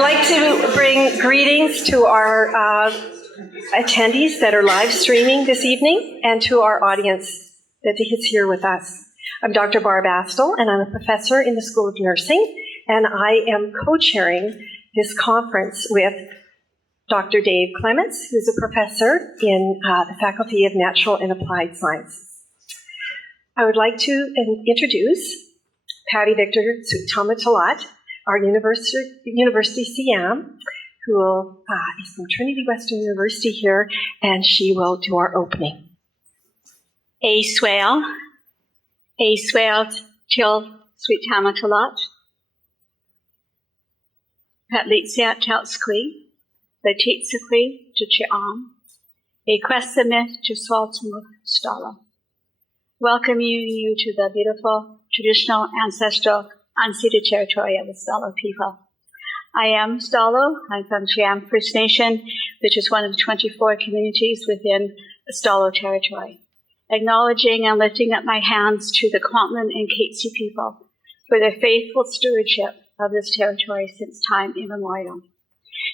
like to bring greetings to our attendees that are live streaming this evening and to our audience that is here with us. I'm Dr. Barb Astle, and I'm a professor in the School of Nursing, and I am co-chairing this conference with Dr. Dave Clements, who's a professor in the Faculty of Natural and Applied Sciences. I would like to introduce Patti Switametelót, our University CM, who is from Trinity Western University here, and she will do our opening. Astle til Switametelót. Patlitsia telsqui, Latitsaqui to Chiam, Equesamith to Swaltamuk Stala. Welcome you to the beautiful, traditional, ancestral, unceded territory of the Stalo people. I am Stalo. I'm from Chiam First Nation, which is one of the 24 communities within the Stalo territory. Acknowledging and lifting up my hands to the Kwantlen and Katzie people for their faithful stewardship of this territory since time immemorial.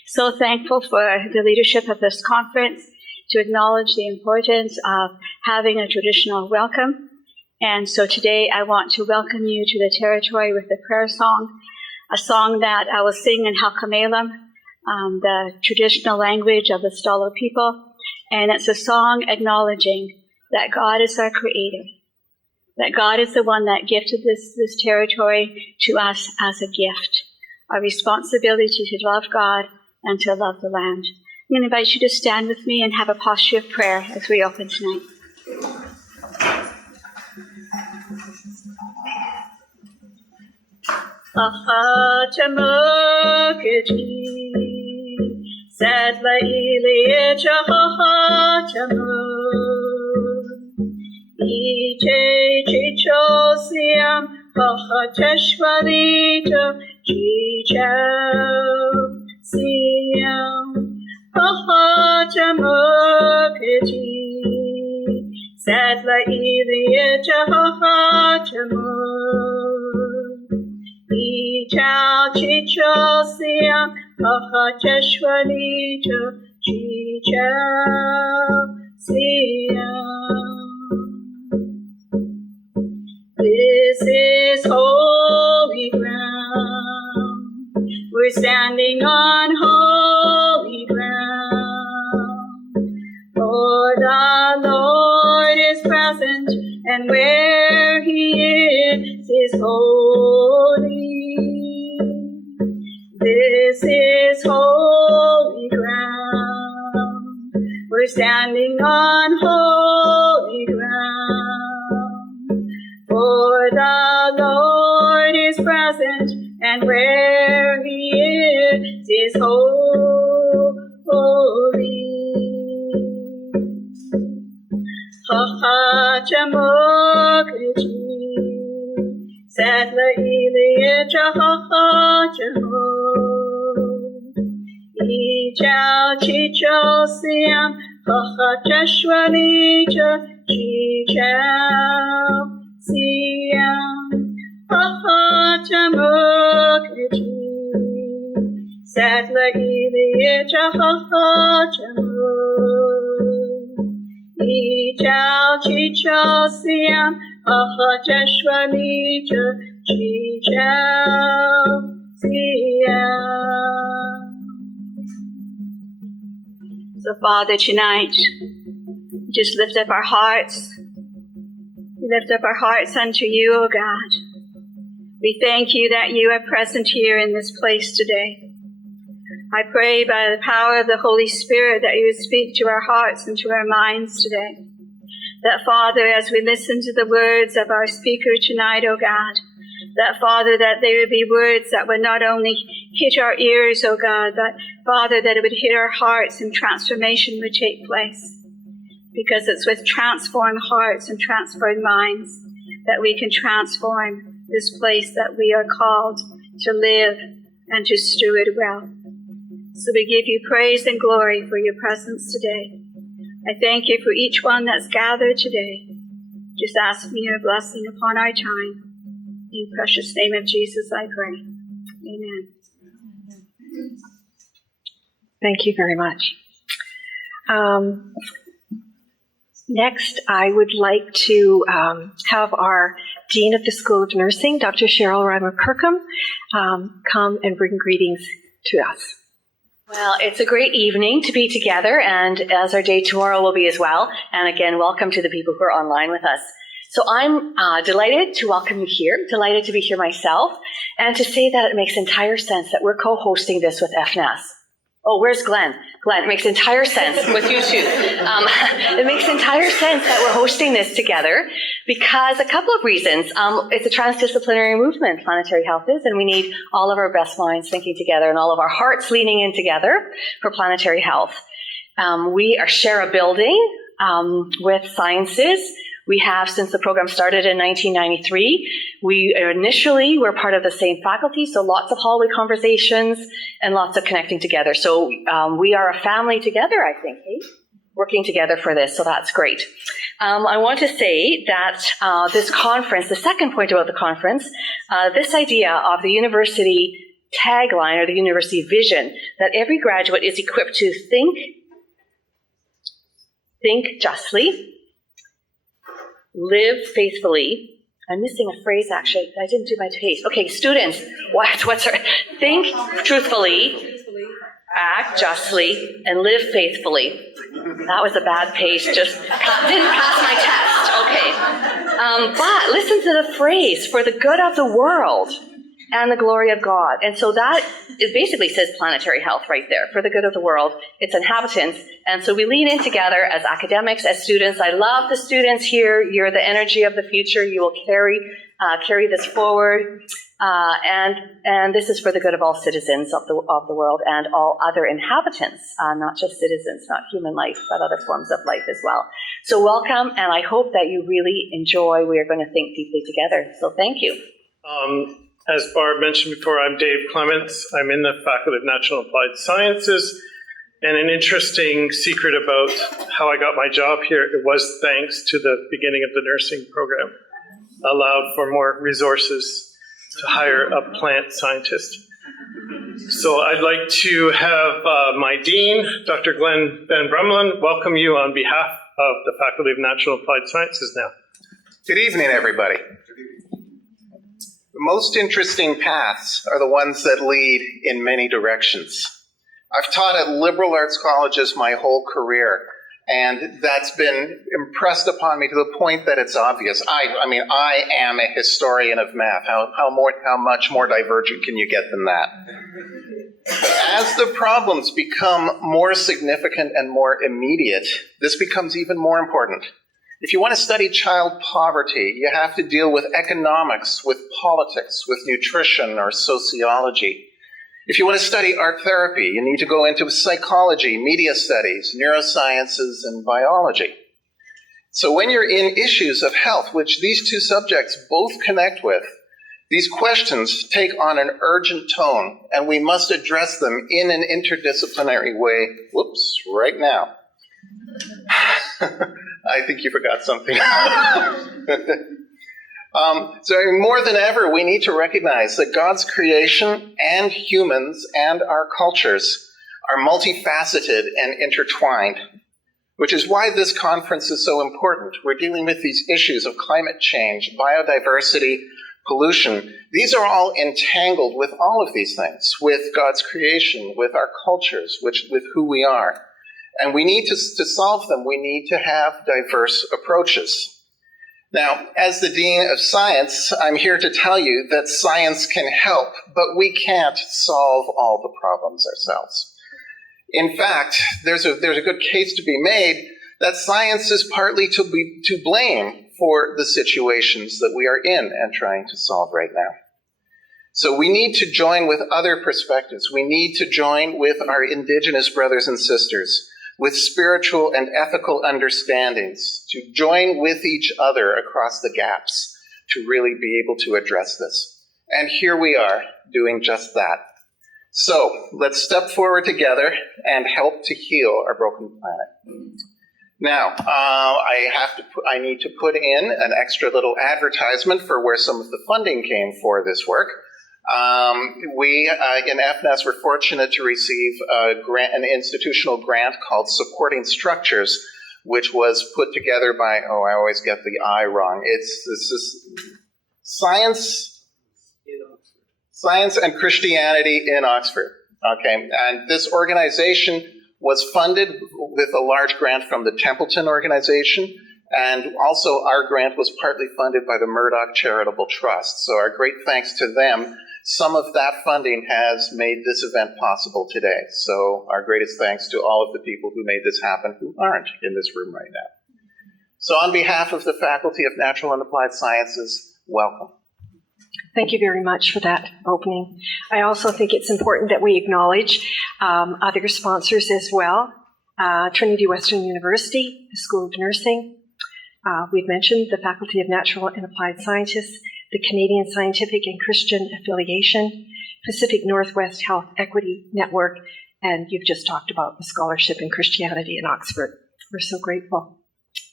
So thankful for the leadership of this conference to acknowledge the importance of having a traditional welcome. And so today I want to welcome you to the territory with a prayer song, a song that I will sing in Halkamelam, the traditional language of the Stalo people. And it's a song acknowledging that God is our creator, that God is the one that gifted this territory to us as a gift, our responsibility to love God and to love the land. I'm going to invite you to stand with me and have a posture of prayer as we open tonight. Ahatamukati, Sadla Ilicha Ahatamuk, Ite Chichosiam, Ahateshvalita, Chicham, Siam, Ahatamukati, Sadla Ilicha Ahatamuk, Ichal Chichal Siam, Ahateshvalita, Chichal Siam. This is holy ground. We're standing on holy ground. For the Lord is present, and where He is holy. This is holy ground. We're standing on holy ground. For the Lord is present, and where He is holy. Hahatamukati, Sadla Ilicha Hahatamuk, Ichal Chichal Siam, Hahateshvalita, Chichal Siam, Hahatamukati, Sadla Ilicha Hahatamuk, Ichal Chichal Siam, Ahateshvalita, Chichal Siam. So Father, tonight, just lift up our hearts. We lift up our hearts unto you, O God. We thank you that you are present here in this place today. I pray by the power of the Holy Spirit that you would speak to our hearts and to our minds today. That, Father, as we listen to the words of our speaker tonight, O God, that, Father, that they would be words that would not only hit our ears, O God, but, Father, that it would hit our hearts and transformation would take place. Because it's with transformed hearts and transformed minds that we can transform this place that we are called to live and to steward well. So we give you praise and glory for your presence today. I thank you for each one that's gathered today. Just ask for your blessing upon our time. In the precious name of Jesus I pray. Amen. Thank you very much. Next, I would like to have our Dean of the School of Nursing, Dr. Sheryl Reimer-Kirkham, come and bring greetings to us. Well, it's a great evening to be together, and as our day tomorrow will be as well. And again, welcome to the people who are online with us. So I'm delighted to welcome you here, delighted to be here myself, and to say that it makes entire sense that we're co-hosting this with FNAS. Oh, where's Glen? Glen, it makes entire sense with you too. It makes entire sense that we're hosting this together because a couple of reasons. It's a transdisciplinary movement, Planetary Health is, and we need all of our best minds thinking together and all of our hearts leaning in together for planetary health. We share a building with sciences. We have, since the program started in 1993, we initially were part of the same faculty, so lots of hallway conversations and lots of connecting together. So we are a family together, I think, working together for this, so that's great. I want to say that this conference, the second point about the conference, this idea of the university tagline or the university vision, that every graduate is equipped to think justly, live faithfully. I'm missing a phrase, actually. I didn't do my pace. Okay, students, what's our... Think truthfully, act justly, and live faithfully. That was a bad pace. Just didn't pass my test. Okay. But listen to the phrase, for the good of the world and the glory of God. And so that, it basically says planetary health right there, for the good of the world, its inhabitants. And so we lean in together as academics, as students. I love the students here. You're the energy of the future. You will carry this forward. And this is for the good of all citizens of the world and all other inhabitants, not just citizens, not human life, but other forms of life as well. So welcome, and I hope that you really enjoy. We are going to think deeply together. So thank you. As Barb mentioned before, I'm Dave Clements. I'm in the Faculty of Natural and Applied Sciences. And an interesting secret about how I got my job here, it was thanks to the beginning of the nursing program. Allowed for more resources to hire a plant scientist. So I'd like to have my dean, Dr. Glen Brummelen, welcome you on behalf of the Faculty of Natural and Applied Sciences now. Good evening, everybody. The most interesting paths are the ones that lead in many directions. I've taught at liberal arts colleges my whole career, and that's been impressed upon me to the point that it's obvious. I am a historian of math. How much more divergent can you get than that? As the problems become more significant and more immediate, this becomes even more important. If you want to study child poverty, you have to deal with economics, with politics, with nutrition or sociology. If you want to study art therapy, you need to go into psychology, media studies, neurosciences, and biology. So when you're in issues of health, which these two subjects both connect with, these questions take on an urgent tone, and we must address them in an interdisciplinary way. Whoops, right now. I think you forgot something. So more than ever, we need to recognize that God's creation and humans and our cultures are multifaceted and intertwined, which is why this conference is so important. We're dealing with these issues of climate change, biodiversity, pollution. These are all entangled with all of these things, with God's creation, with our cultures, with who we are. And we need to solve them. We need to have diverse approaches. Now, as the Dean of Science, I'm here to tell you that science can help, but we can't solve all the problems ourselves. In fact, there's a good case to be made that science is partly to blame for the situations that we are in and trying to solve right now. So we need to join with other perspectives. We need to join with our Indigenous brothers and sisters, with spiritual and ethical understandings, to join with each other across the gaps to really be able to address this. And here we are doing just that. So let's step forward together and help to heal our broken planet. Now, I need to put in an extra little advertisement for where some of the funding came for this work. We in FNAS were fortunate to receive an institutional grant called Supporting Structures, which was put together by, I always get the I wrong. This is Science and Christianity in Oxford. Okay, and this organization was funded with a large grant from the Templeton organization, and also our grant was partly funded by the Murdoch Charitable Trust. So our great thanks to them. Some of that funding has made this event possible today. So our greatest thanks to all of the people who made this happen who aren't in this room right now. So on behalf of the Faculty of Natural and Applied Sciences, welcome. Thank you very much for that opening. I also think it's important that we acknowledge other sponsors as well. Trinity Western University, the School of Nursing. We've mentioned the Faculty of Natural and Applied Sciences, the Canadian Scientific and Christian Affiliation, Pacific Northwest Health Equity Network, and you've just talked about the Scholarship in Christianity in Oxford. We're so grateful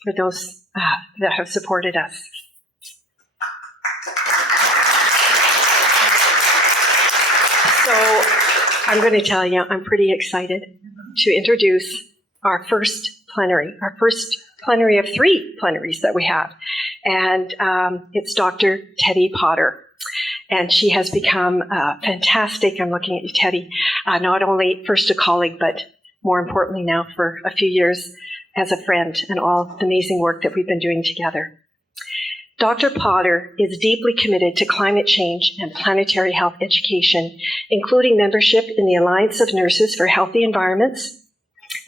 for those that have supported us. So I'm going to tell you, I'm pretty excited to introduce our first plenary of 3 plenaries that we have. And it's Dr. Teddie Potter. And she has become fantastic. I'm looking at you, Teddie. Not only first a colleague, but more importantly now for a few years as a friend and all the amazing work that we've been doing together. Dr. Potter is deeply committed to climate change and planetary health education, including membership in the Alliance of Nurses for Healthy Environments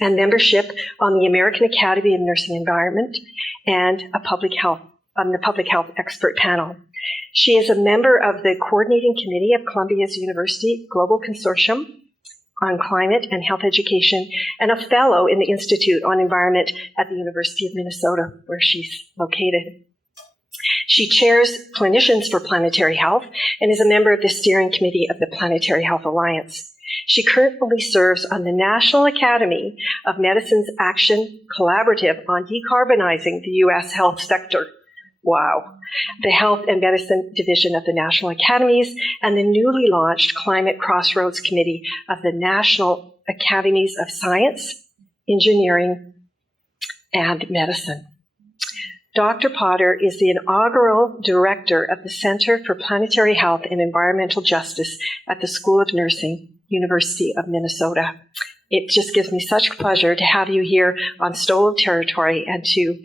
and membership on the American Academy of Nursing Environment and the Public Health Expert Panel. She is a member of the Coordinating Committee of Columbia's University Global Consortium on Climate and Health Education and a fellow in the Institute on Environment at the University of Minnesota, where she's located. She chairs Clinicians for Planetary Health and is a member of the steering committee of the Planetary Health Alliance. She currently serves on the National Academy of Medicine's Action Collaborative on Decarbonizing the U.S. Health Sector. Wow. The Health and Medicine Division of the National Academies and the newly launched Climate Crossroads Committee of the National Academies of Science, Engineering, and Medicine. Dr. Potter is the inaugural director of the Center for Planetary Health and Environmental Justice at the School of Nursing, University of Minnesota. It just gives me such pleasure to have you here on stolen territory and to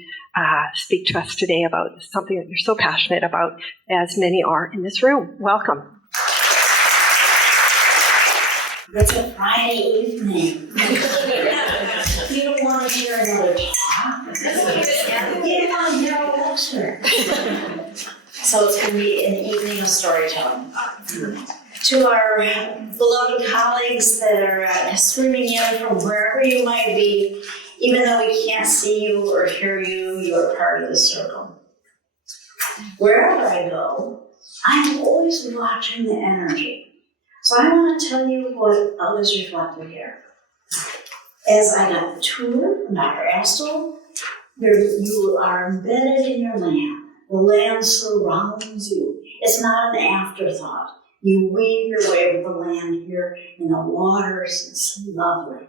speak to us today about something that you're so passionate about, as many are in this room. Welcome. It's a Friday evening. You don't want to hear another talk. You don't want to hear a lecture. So it's going to be an evening of storytelling. To our beloved colleagues that are streaming in from wherever you might be, even though we can't see you or hear you, you are part of the circle. Wherever I go, I'm always watching the energy. So I want to tell you what others reflected here. As I got the tour from Dr. Astle, you are embedded in your land. The land surrounds you. It's not an afterthought. You weave your way with the land here in the waters. It's lovely.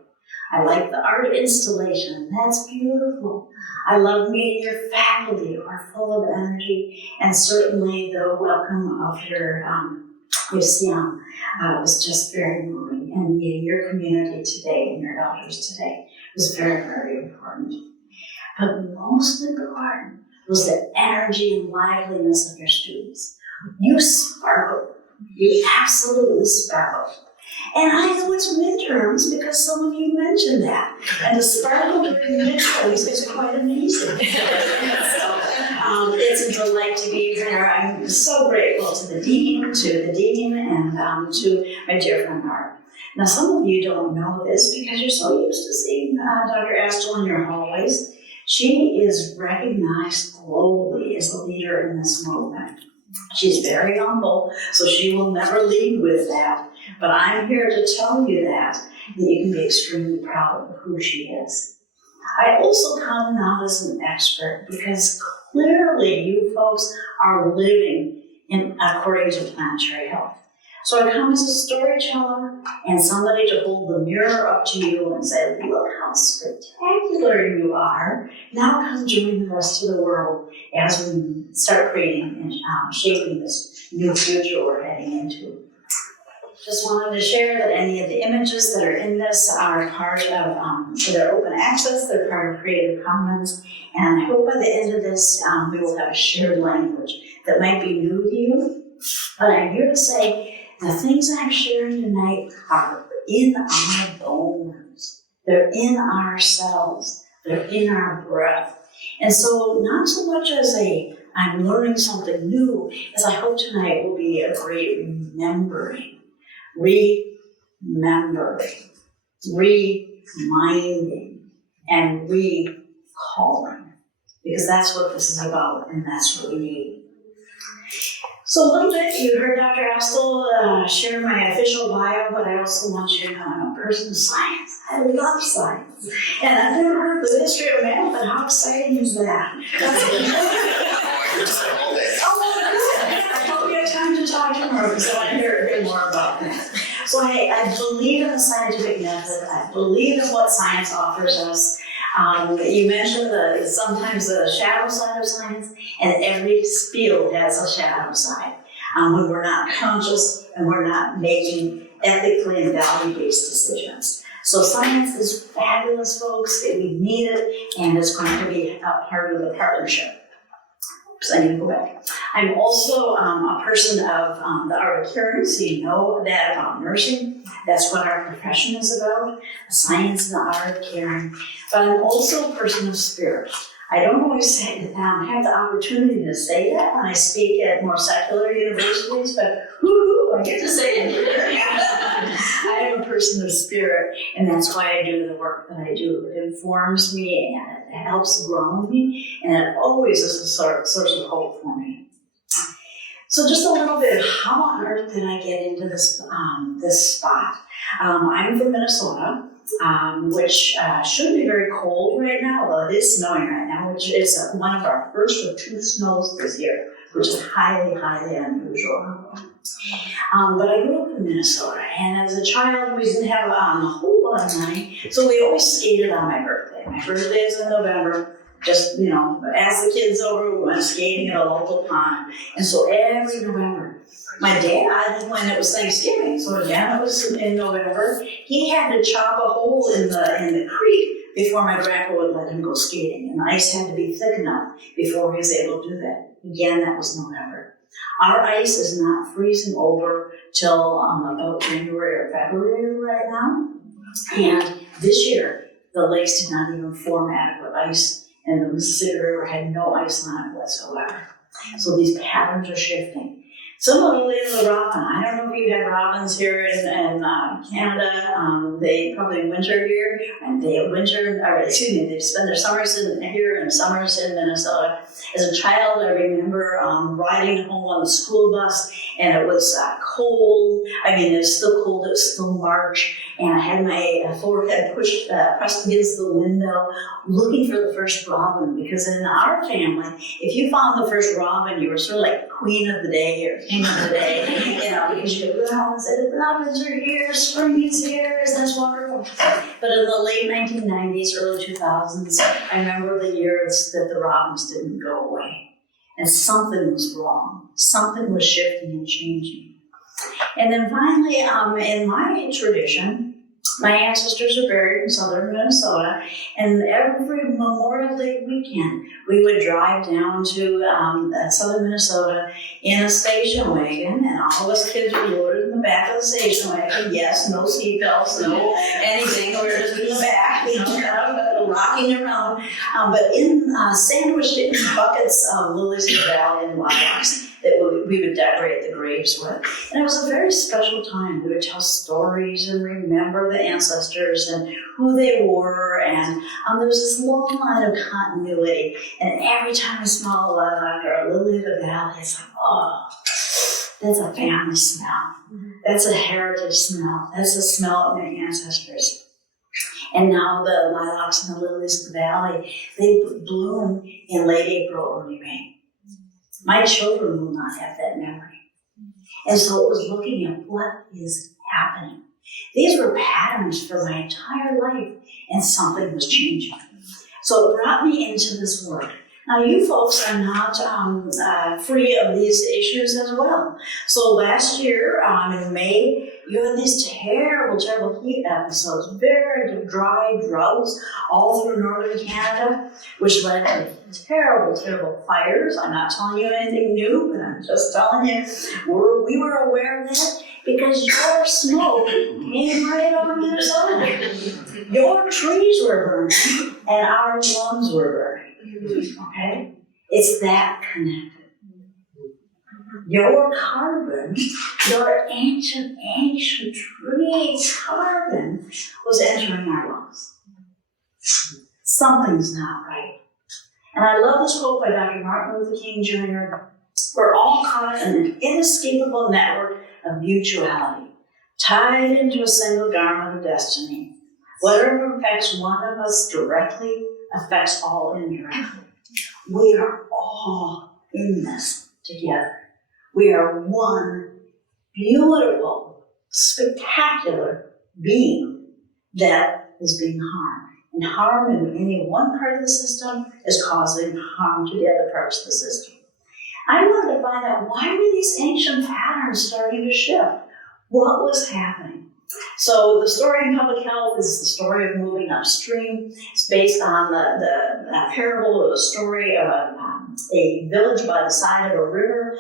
I like the art installation. That's beautiful. I love meeting your faculty who are full of energy, and certainly the welcome of your Siam was just very moving. And meeting your community today and your elders today was very, very important. But most important was the energy and liveliness of your students. You sparkle. You absolutely sparkle. And I know it's midterms because some of you mentioned that. And the sparkle during midterms is quite amazing. So it's a delight to be here. I'm so grateful to the dean, and to my dear friend Mark. Now, some of you don't know this because you're so used to seeing Dr. Astle in your hallways. She is recognized globally as a leader in this movement. She's very humble, so she will never lead with that. But I'm here to tell you that you can be extremely proud of who she is. I also come not as an expert because clearly you folks are living according to planetary health. So I come as a storyteller and somebody to hold the mirror up to you and say, look how spectacular you are. Now come join the rest of the world as we start creating and shaping this new future we're heading into. Just wanted to share that any of the images that are in this are part of, they're open access, they're part of Creative Commons, and I hope by the end of this we will have a shared language that might be new to you. But I'm here to say the things I'm sharing tonight are in our bones. They're in our cells. They're in our breath. And so not so much as I'm learning something new, as I hope tonight will be a great remembering, reminding, and recalling. Because that's what this is about, and that's what we need. So a little bit, you heard Dr. Astle share my official bio, but I also want you to know I'm a person of science. I love science. And I've never heard the history of math, but how exciting is that? I hope we have time to talk tomorrow because I want to hear more about that. So I believe in the scientific method. I believe in what science offers us. You mentioned sometimes the shadow side of science, and every field has a shadow side. When we're not conscious and we're not making ethically and value-based decisions. So science is fabulous, folks. We need it, and it's going to be a part of the partnership. Oops, I need to go back. I'm also a person of the art of caring, so you know that about nursing. That's what our profession is about, the science and the art of caring. But I'm also a person of spirit. I don't always have the opportunity to say that when I speak at more secular universities, but I get to say it here. I am a person of spirit, and that's why I do the work that I do. It informs me, and it helps ground me, and it always is a source of hope for me. So just a little bit of how on earth did I get into this spot? I'm from Minnesota, which should be very cold right now, although it is snowing right now, which is one of our first of 2 snows this year, which is highly, highly unusual. But I grew up in Minnesota, and as a child, we didn't have a whole lot of money, so we always skated on my birthday. My birthday is in November. Just, ask the kids over, we went skating at a local pond. And so every November, my dad, when it was Thanksgiving, so again, it was in November, he had to chop a hole in the creek before my grandpa would let him go skating. And the ice had to be thick enough before he was able to do that. Again, that was November. Our ice is not freezing over till about January or February right now. And this year, the lakes did not even form adequate ice, and the Mississippi River had no ice on it whatsoever. So these patterns are shifting. Similarly in the robin, I don't know if you have robins here in Canada. They probably winter here, and they spend their summers here and summers in Minnesota. As a child, I remember riding home on the school bus, and it was cold. I mean, it was still cold, it was still March, and I had my forehead pressed against the window, looking for the first robin, because in our family, if you found the first robin, you were sort of like queen of the day or king of the day, because you go home and say, the robins are here, spring is here, that's wonderful. But in the late 1990s, early 2000s, I remember the years that the robins didn't go away. And something was wrong. Something was shifting and changing. And then finally, in my tradition, my ancestors are buried in southern Minnesota, and every Memorial Day weekend, we would drive down to southern Minnesota in a station wagon, and all of us kids were loaded in the back of the station wagon. Yes, no seatbelts, no anything. We were just in the back, kind of rocking around, but sandwiched in buckets of lilies of the valley and lilacs that we would decorate the graves with. And it was a very special time. We would tell stories and remember the ancestors and who they were. And there was this long line of continuity. And every time I smell a lilac or a lily of the valley, it's like, oh, that's a family smell. That's a heritage smell. That's the smell of my ancestors. And now the lilacs and the lilies of the valley, they bloom in late April, early May. My children will not have that memory. And so it was looking at what is happening. These were patterns for my entire life, and something was changing. So it brought me into this work. Now, you folks are not free of these issues as well. So last year, in May, you had these terrible, terrible heat episodes, very dry droughts all through northern Canada, which led to terrible, terrible fires. I'm not telling you anything new, but I'm just telling you, we were aware of that because your smoke came right over Minnesota. Your trees were burning, and our lungs were burning. Okay? It's that connected. Your carbon, your ancient tree carbon was entering our lungs. Something's not right. And I love this quote by Dr. Martin Luther King Jr. We're all caught in an inescapable network of mutuality, tied into a single garment of destiny. Whatever affects one of us directly affects all indirectly. We are all in this together. We are one beautiful, spectacular being that is being harmed. And harm in any one part of the system is causing harm to the other parts of the system. I wanted to find out, why were these ancient patterns starting to shift? What was happening? So the story in public health is the story of moving upstream. It's based on the parable or the story of a village by the side of a river.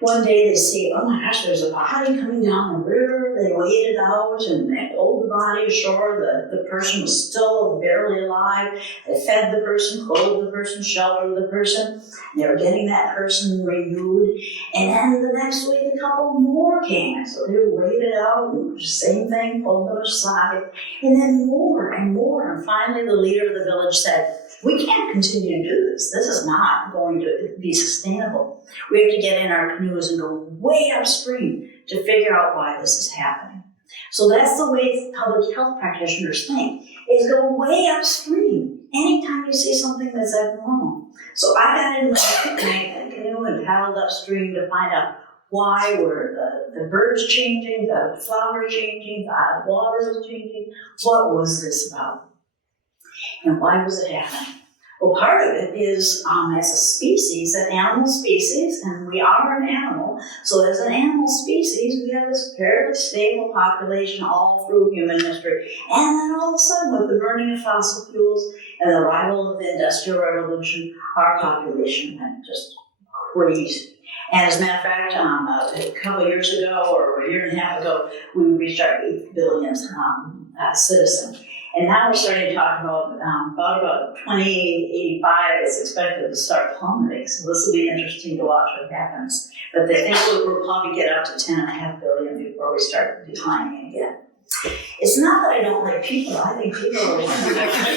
One day they see, oh my gosh, there's a body coming down the river. They weighed it out and they pulled the body ashore. The person was still barely alive. They fed the person, clothed the person, sheltered the person. They were getting that person renewed. And then the next week, a couple more came. So they weighed it out, and the same thing, pulled them aside. And then more and more. And finally, the leader of the village said, we can't continue to do this. This is not going to be sustainable. We have to get in our canoes and go way upstream to figure out why this is happening. So that's the way public health practitioners think, is go way upstream anytime you see something that's abnormal. So I got in my canoe and paddled upstream to find out why were the birds changing, the flowers changing, the water was changing. What was this about? And why was it happening? Well, part of it is, as a species, an animal species, and we are an animal, so as an animal species, we have this fairly stable population all through human history. And then all of a sudden, with the burning of fossil fuels and the arrival of the Industrial Revolution, our population went just crazy. And as a matter of fact, a couple of years ago, or a year and a half ago, we reached our 8th billionth citizen. And now we're starting to talk about 2085, it's expected to start plummeting. So this will be interesting to watch what happens. But they think we'll probably get up to 10.5 billion before we start declining again. It's not that I don't like people. I think people are wonderful.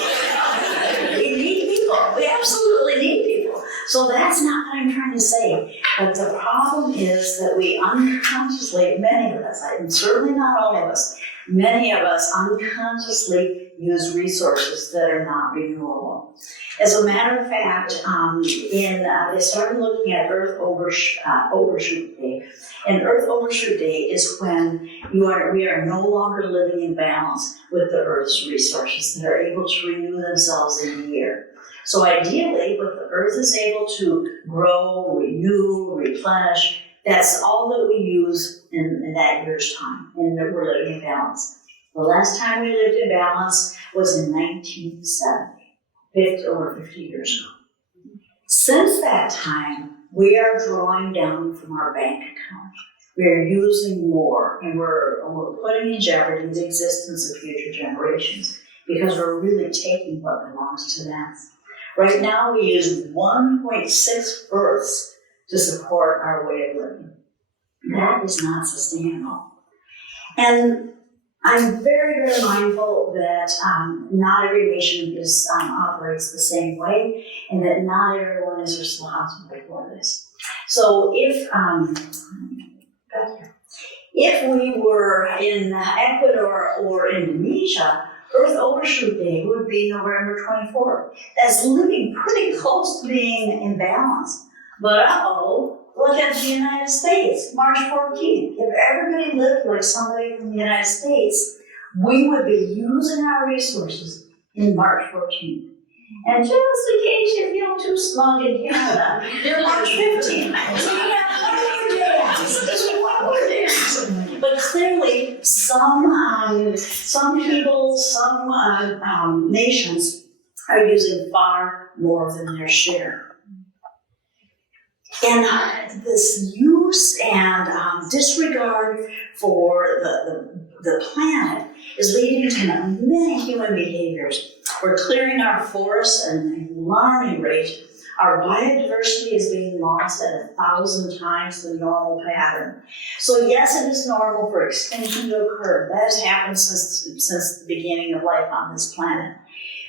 We need people. We absolutely need people. So that's not what I'm trying to say. But the problem is that we unconsciously, many of us, and certainly not all of us, many of us unconsciously use resources that are not renewable. As a matter of fact, they started looking at Earth Overshoot Day. And Earth Overshoot Day is when we are no longer living in balance with the Earth's resources that are able to renew themselves in a year. So ideally, what the Earth is able to grow, renew, replenish, that's all that we use in that year's time, and that we're living in balance. The last time we lived in balance was in 1970, over 50 years ago. Since that time, we are drawing down from our bank account. We are using more, and we're putting in jeopardy the existence of future generations because we're really taking what belongs to them. Right now, we use 1.6 Earths to support our way of living. That is not sustainable. And I'm very, very mindful that not every nation operates the same way, and that not everyone is responsible for this. So if we were in Ecuador or Indonesia, Earth Overshoot Day would be November 24th. That's living pretty close to being in balance. But Look at the United States, March 14th. If everybody lived like somebody from the United States, we would be using our resources in March 14th. And just in case you feel too smug in Canada, they're March 15th. So we have 1 more dance. But clearly, some people, some nations are using far more than their share. And this use and disregard for the planet is leading to many human behaviors. We're clearing our forests at an alarming rate. Our biodiversity is being lost at 1,000 times the normal pattern. So yes, it is normal for extinction to occur. That has happened since the beginning of life on this planet.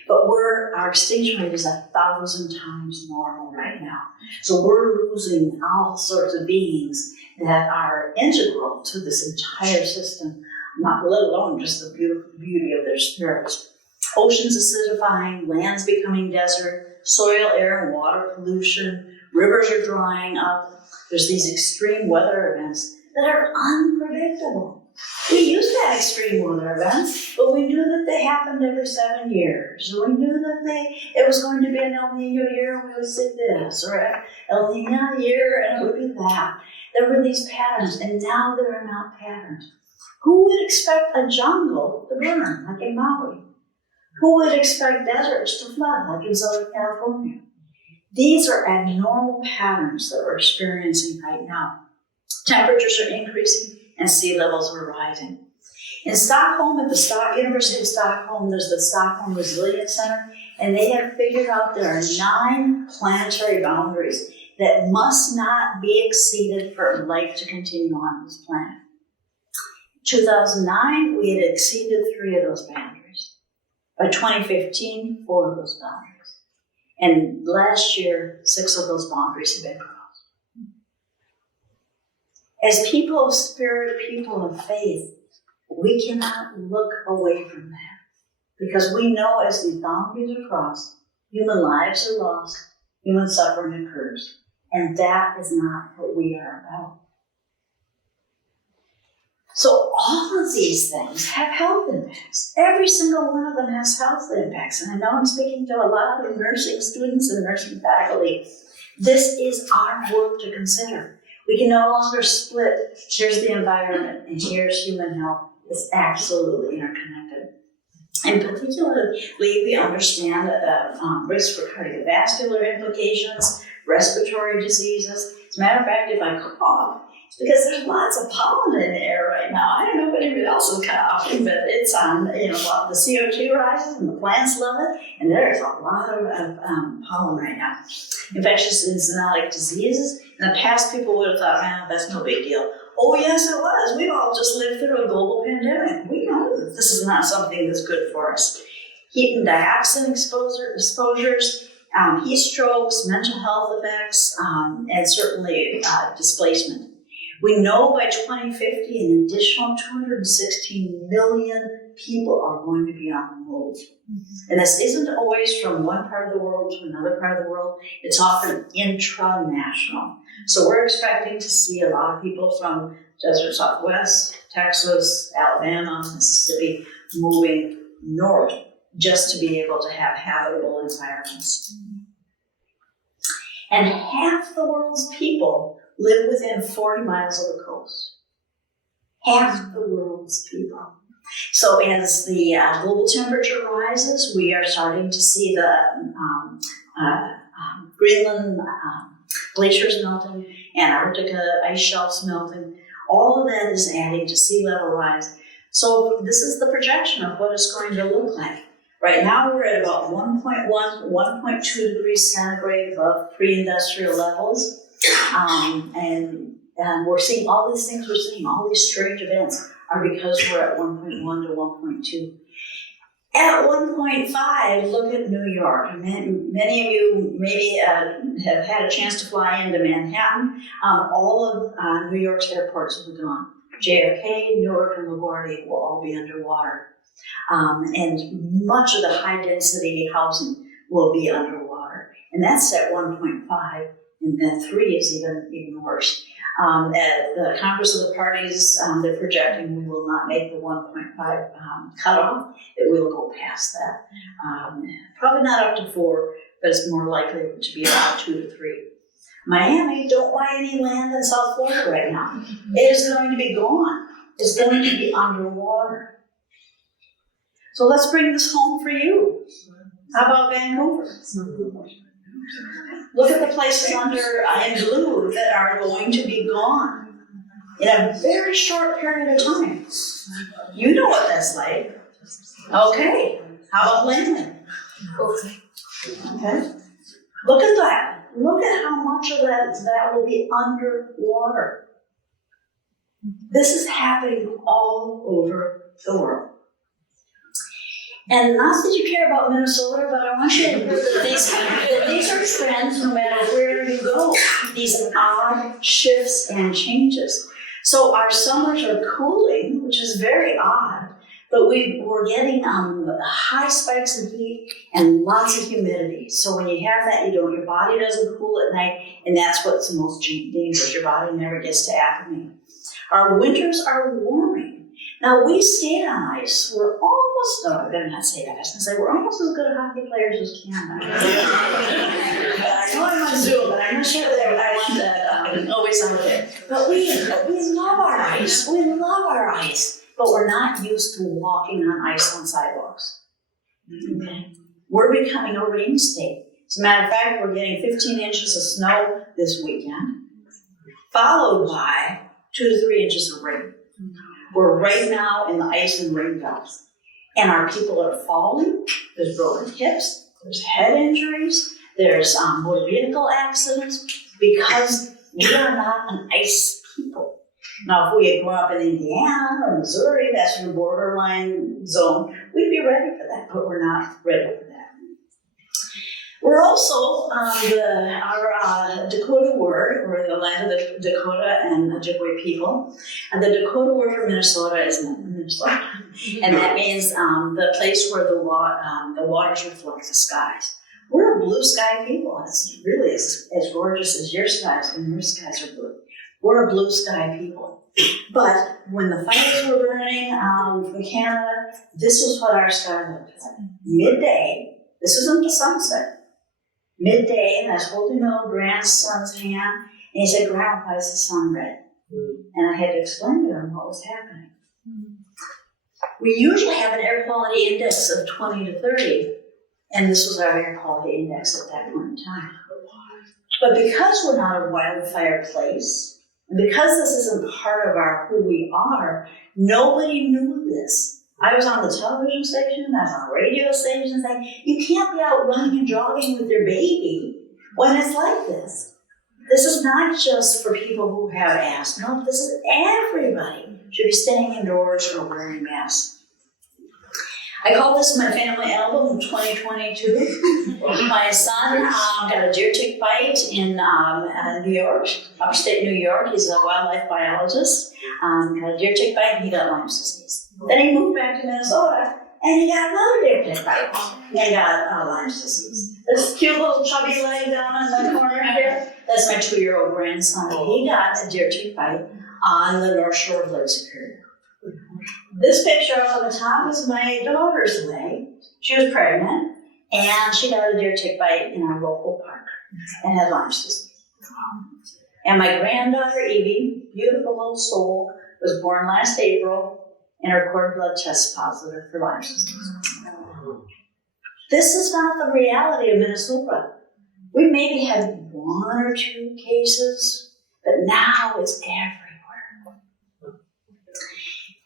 But our extinction rate is 1,000 times normal right now. So we're losing all sorts of beings that are integral to this entire system, not let alone just the beauty of their spirits. Oceans acidifying, lands becoming desert, soil, air, and water pollution, rivers are drying up. There's these extreme weather events that are unpredictable. We used to have extreme weather events, but we knew that they happened every 7 years. We knew that it was going to be an El Nino year and we would say this, or an El Nino year and it would be that. There were these patterns, and now there are not patterns. Who would expect a jungle to burn, like in Maui? Who would expect deserts to flood, like in Southern California? These are abnormal patterns that we're experiencing right now. Temperatures are increasing and sea levels are rising. In Stockholm, at the University of Stockholm, there's the Stockholm Resilience Center, and they have figured out there are 9 planetary boundaries that must not be exceeded for life to continue on this planet. In 2009, we had exceeded 3 of those boundaries. By 2015, 4 of those boundaries. And last year, 6 of those boundaries have been crossed. As people of spirit, people of faith, we cannot look away from that. Because we know as these boundaries are crossed, human lives are lost, human suffering occurs. And that is not what we are about. So all of these things have health impacts. Every single one of them has health impacts. And I know I'm speaking to a lot of nursing students and nursing faculty. This is our work to consider. We can no longer split, here's the environment and here's human health. It's absolutely interconnected. And particularly, we understand risk for cardiovascular implications, respiratory diseases. As a matter of fact, if I cough, it's because there's lots of pollen in the air right now. I don't know if anybody else is coughing, but it's on, the CO2 rises and the plants love it, and there's a lot of pollen right now. Infectious and zoonotic diseases. In the past, people would have thought, man, that's no big deal. Oh, yes, it was. We've all just lived through a global pandemic. We know that this is not something that's good for us. Heat and dioxin exposures, heat strokes, mental health effects, and certainly displacement. We know by 2050, an additional 216 million people are going to be on the move. And this isn't always from one part of the world to another part of the world. It's often intranational. So we're expecting to see a lot of people from desert Southwest, Texas, Alabama, Mississippi, moving north just to be able to have habitable environments. And half the world's people live within 40 miles of the coast. Half the world's people. So as the global temperature rises, we are starting to see the Greenland glaciers melting, Antarctica ice shelves melting. All of that is adding to sea level rise. So this is the projection of what it's going to look like. Right now we're at about 1.1, 1.2 degrees centigrade above pre-industrial levels. And we're seeing all these things we're seeing, all these strange events are because we're at 1.1 to 1.2. At 1.5, look at New York. Many of you maybe have had a chance to fly into Manhattan. All of New York's airports will be gone. JFK, Newark, and LaGuardia will all be underwater. And much of the high-density housing will be underwater. And that's at 1.5. And then 3 is even worse. At the Congress of the Parties, they're projecting we will not make the 1.5 cutoff, that we will go past that. Probably not up to 4, but it's more likely to be about 2 to 3. Miami, don't buy any land in South Florida right now. It is going to be gone. It's going to be underwater. So let's bring this home for you. How about Vancouver? Look at the places under in blue that are going to be gone in a very short period of time. You know what that's like. Okay. How about Planetary? Okay. Look at that. Look at how much of that will be underwater. This is happening all over the world. And not that you care about Minnesota, but I want you to know that these are trends no matter where you go. These odd shifts and changes. So our summers are cooling, which is very odd, but we're getting high spikes in heat and lots of humidity. So when you have that, your body doesn't cool at night, and that's what's the most dangerous. Your body never gets to acclimate. Our winters are warming. Now, we skate on ice. We're almost, no, I better not say that. I was going to say, we're almost as good hockey players as Canada. I know I'm on Zoom, but I'm not sure that I want that always out there. But we love our ice. We love our ice. But we're not used to walking on ice on sidewalks. Okay? We're becoming a rain state. As a matter of fact, we're getting 15 inches of snow this weekend, followed by 2 to 3 inches of rain. We're right now in the ice and rain belts. And our people are falling. There's broken hips. There's head injuries. There's motor vehicle accidents because we are not an ice people. Now, if we had grown up in Indiana or Missouri, that's your borderline zone, we'd be ready for that, but we're not ready for that. We're also our Dakota word, or the land of the Dakota and Ojibwe people. And the Dakota word for Minnesota is Minnesota. And that means the place where the waters reflect the skies. We're a blue sky people. It's really as gorgeous as your skies when your skies are blue. We're a blue sky people. But when the fires were burning from Canada, this was what our sky looked like. Midday, this isn't the sunset. Midday, and I was holding my little grandson's hand, and he said, "Grandma, why is the sun red?" And I had to explain to him what was happening. We usually have an air quality index of 20 to 30, and this was our air quality index at that point in time. But because we're not a wildfire place, and because this isn't part of who we are, nobody knew this. I was on the television station, I was on the radio station saying, you can't be out running and jogging with your baby when it's like this. This is not just for people who have asthma, this is everybody should be staying indoors or wearing masks. I call this my family album 2022. My son got a deer tick bite in New York, upstate New York. He's a wildlife biologist. Got a deer tick bite and he got Lyme's disease. Then he moved back to Minnesota and he got another deer tick bite and got Lyme's disease. This cute little chubby leg down in the corner here, that's my 2-year-old grandson. He got a deer tick bite on the North Shore of Lake Superior. This picture up on the top is my daughter's leg. She was pregnant, and she got a deer tick bite in our local park and had Lyme's disease. And my granddaughter, Evie, beautiful little soul, was born last April, and her cord blood test positive for Lyme's disease. This is not the reality of Minnesota. We maybe had 1 or 2 cases, but now it's everywhere.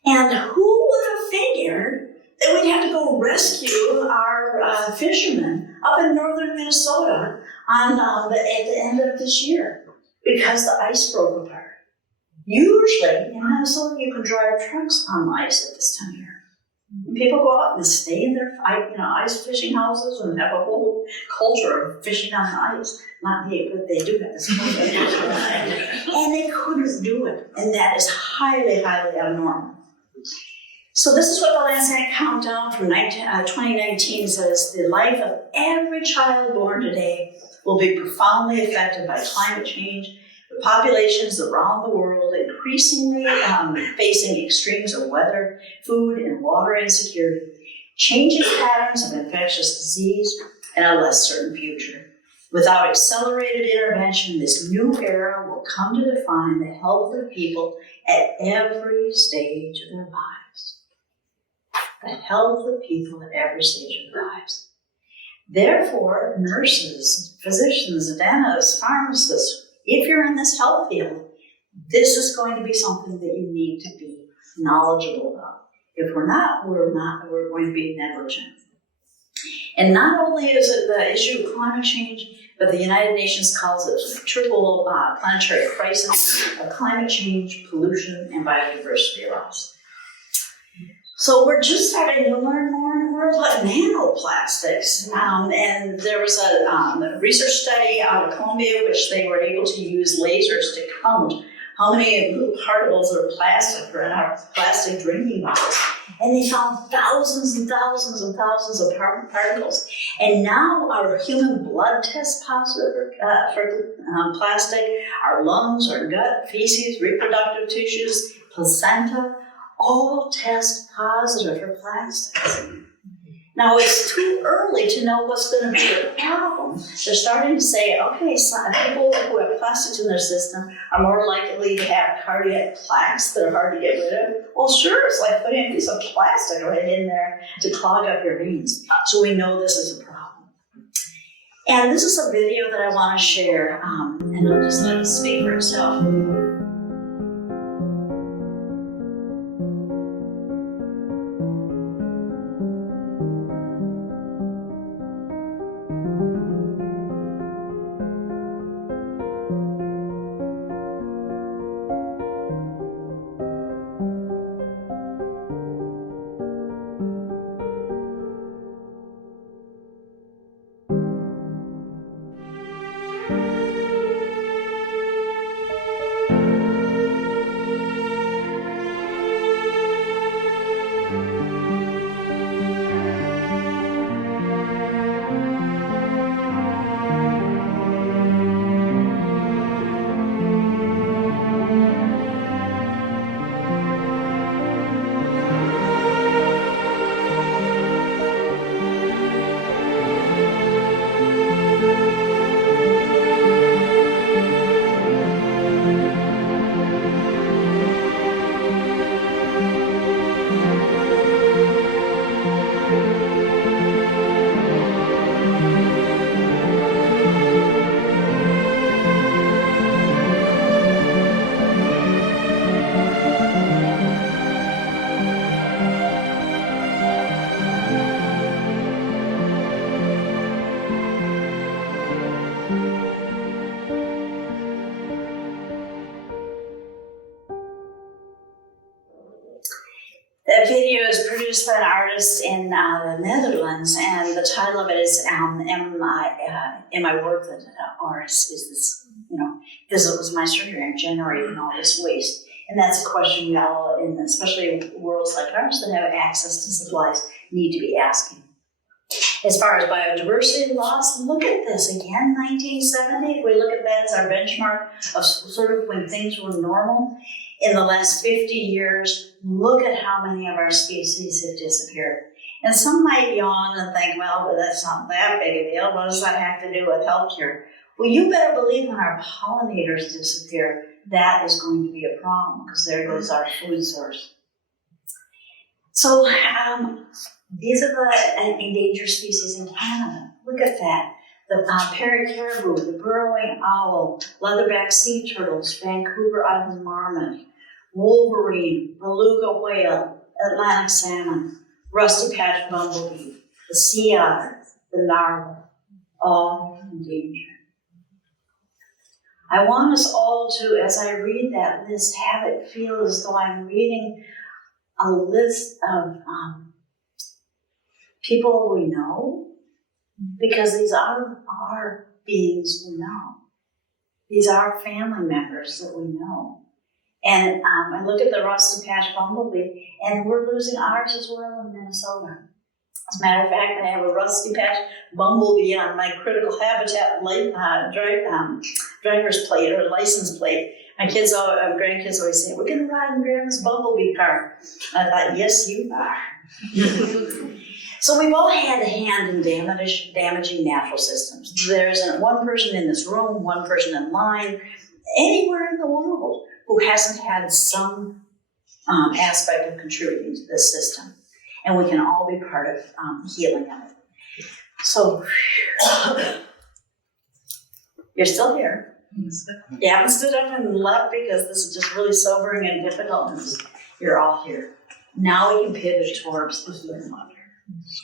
And who would have figured that we'd have to go rescue our fishermen up in northern Minnesota at the end of this year because the ice broke apart. Usually in Minnesota you can drive trucks on ice at this time of year. And people go out and stay in their ice fishing houses and have a whole culture of fishing on the ice. Not me, but they do have this culture. And they couldn't do it. And that is highly, highly abnormal. So this is what the Lancet countdown from 2019 says: the life of every child born today will be profoundly affected by climate change. The populations around the world increasingly facing extremes of weather, food, and water insecurity, changing patterns of infectious disease, and a less certain future. Without accelerated intervention, this new era will come to define the health of people at every stage of their lives. The health of people at every stage of their lives. Therefore, nurses, physicians, dentists, pharmacists, if you're in this health field, this is going to be something that you need to be knowledgeable about. If we're not, we're going to be negligent. And not only is it the issue of climate change, but the United Nations calls it triple planetary crisis of climate change, pollution, and biodiversity loss. So we're just starting to learn more and more about nanoplastics. And there was a research study out of Columbia which they were able to use lasers to count how many little particles of plastic are in our plastic drinking bottles. And they found thousands and thousands and thousands of particles. And now our human blood tests positive for plastic, our lungs, our gut, feces, reproductive tissues, placenta, all test positive for plastics. Now, it's too early to know what's going to be the problem. They're starting to say, okay, so people who have plastics in their system are more likely to have cardiac plaques that are hard to get rid of. Well, sure, it's like putting a piece of plastic right in there to clog up your veins. So we know this is a problem. And this is a video that I want to share, and I'll just let it speak for itself. That video is produced by an artist in the Netherlands, and the title of it is Am I Worth It? Or is this, because it was my surgery, I'm generating all this waste. And that's a question we all, especially in worlds like ours that have access to supplies, need to be asking. As far as biodiversity loss, look at this again, 1970. If we look at that as our benchmark of sort of when things were normal, in the last 50 years, look at how many of our species have disappeared. And some might yawn and think, well, but that's not that big a deal. What does that have to do with healthcare? Well, you better believe when our pollinators disappear, that is going to be a problem because there goes our food source. So these are the endangered species in Canada. Look at that. The parrot caribou, the burrowing owl, leatherback sea turtles, Vancouver island marmot, wolverine, beluga whale, Atlantic salmon, rusty patch bumblebee, the sea otter, the narwhal, all in danger. I want us all to, as I read that list, have it feel as though I'm reading a list of people we know, because these are our beings we know. These are family members that we know. And I look at the rusty patch bumblebee, and we're losing ours as well in Minnesota. As a matter of fact, I have a rusty patch bumblebee on my critical habitat driver's plate or license plate. My grandkids always say, "We're going to ride in Grandma's bumblebee car." I thought, yes, you are. So we've all had a hand in damaging natural systems. There isn't one person in this room, one person in line, anywhere in the world who hasn't had some aspect of contributing to this system. And we can all be part of healing of it. So, you're still here. You haven't stood up and left because this is just really sobering and difficult. You're all here. Now we can pivot towards the healing one.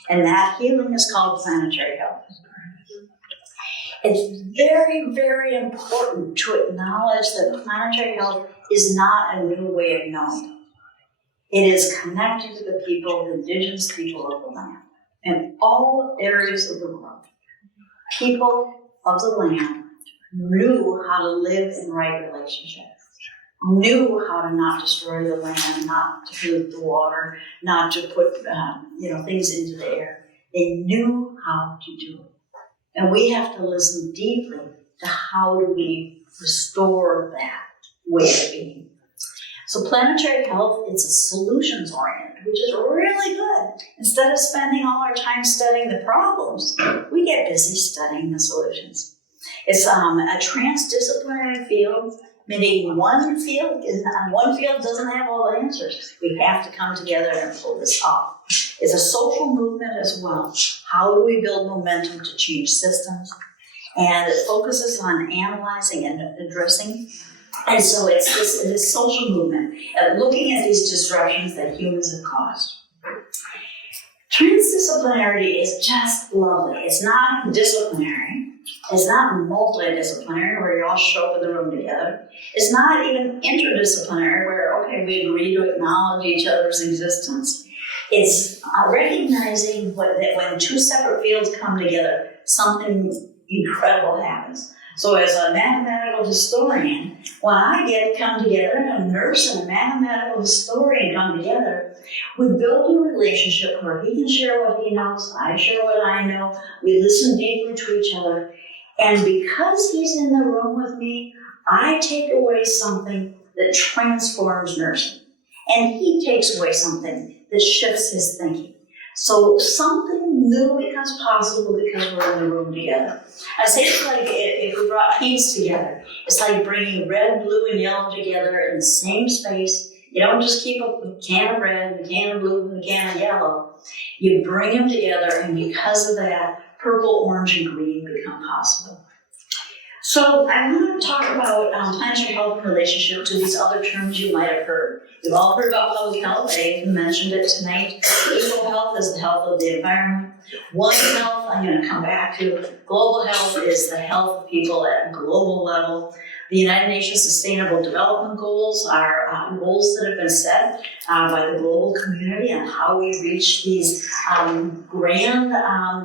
And that healing is called planetary health. It's very, very important to acknowledge that planetary health is not a new way of knowing. It is connected to the people, the indigenous people of the land, in all areas of the world. People of the land knew how to live in right relationships, knew how to not destroy the land, not to pollute the water, not to put things into the air. They knew how to do it. And we have to listen deeply to how do we restore that way of being. So planetary health is a solutions-oriented, which is really good. Instead of spending all our time studying the problems, we get busy studying the solutions. It's a transdisciplinary field, meaning one field doesn't have all the answers. We have to come together and pull this off. It's a social movement as well. How do we build momentum to change systems? And it focuses on analyzing and addressing. And so it's this social movement, looking at these disruptions that humans have caused. Transdisciplinarity is just lovely. It's not disciplinary. It's not multidisciplinary, where you all show up in the room together. It's not even interdisciplinary, where, okay, we agree to acknowledge each other's existence. It's recognizing that when two separate fields come together, something incredible happens. So as a mathematical historian, when I come together, and a nurse and a mathematical historian come together, we build a relationship where he can share what he knows, I share what I know, we listen deeply to each other, and because he's in the room with me, I take away something that transforms nursing, and he takes away something that shifts his thinking. So something new becomes possible because we're in the room together. I say it's like if we brought paints together. It's like bringing red, blue, and yellow together in the same space. You don't just keep a can of red, a can of blue, and a can of yellow. You bring them together, and because of that, purple, orange, and green become possible. So I want to talk about planetary health in relationship to these other terms you might have heard. You've all heard about public health. I even mentioned it tonight. Equal health is the health of the environment. One health, I'm going to come back to. Global health is the health of people at a global level. The United Nations Sustainable Development Goals are goals that have been set by the global community on how we reach these grand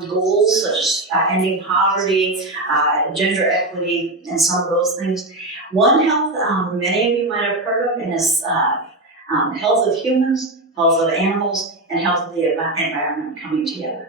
goals, such as ending poverty, gender equity, and some of those things. One health, many of you might have heard of, and is health of humans, health of animals, and health of the environment coming together.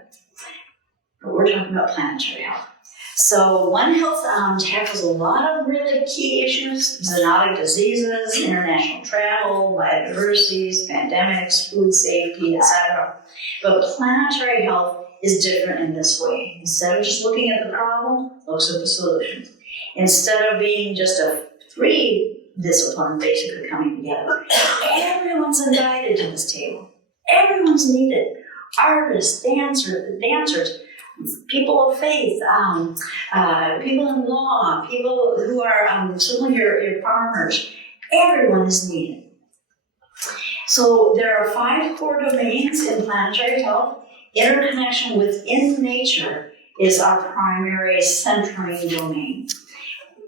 But we're talking about planetary health. So One Health tackles a lot of really key issues: zoonotic diseases, international travel, biodiversity, pandemics, food safety, etc. But planetary health is different in this way. Instead of just looking at the problem, looks at the solutions. Instead of being just a three discipline basically coming together, everyone's invited to this table. Everyone's needed. Artists, dancers, people of faith, people in law, people who are some of your farmers. Everyone is needed. So there are 5 core domains in planetary health. Interconnection within nature is our primary centering domain.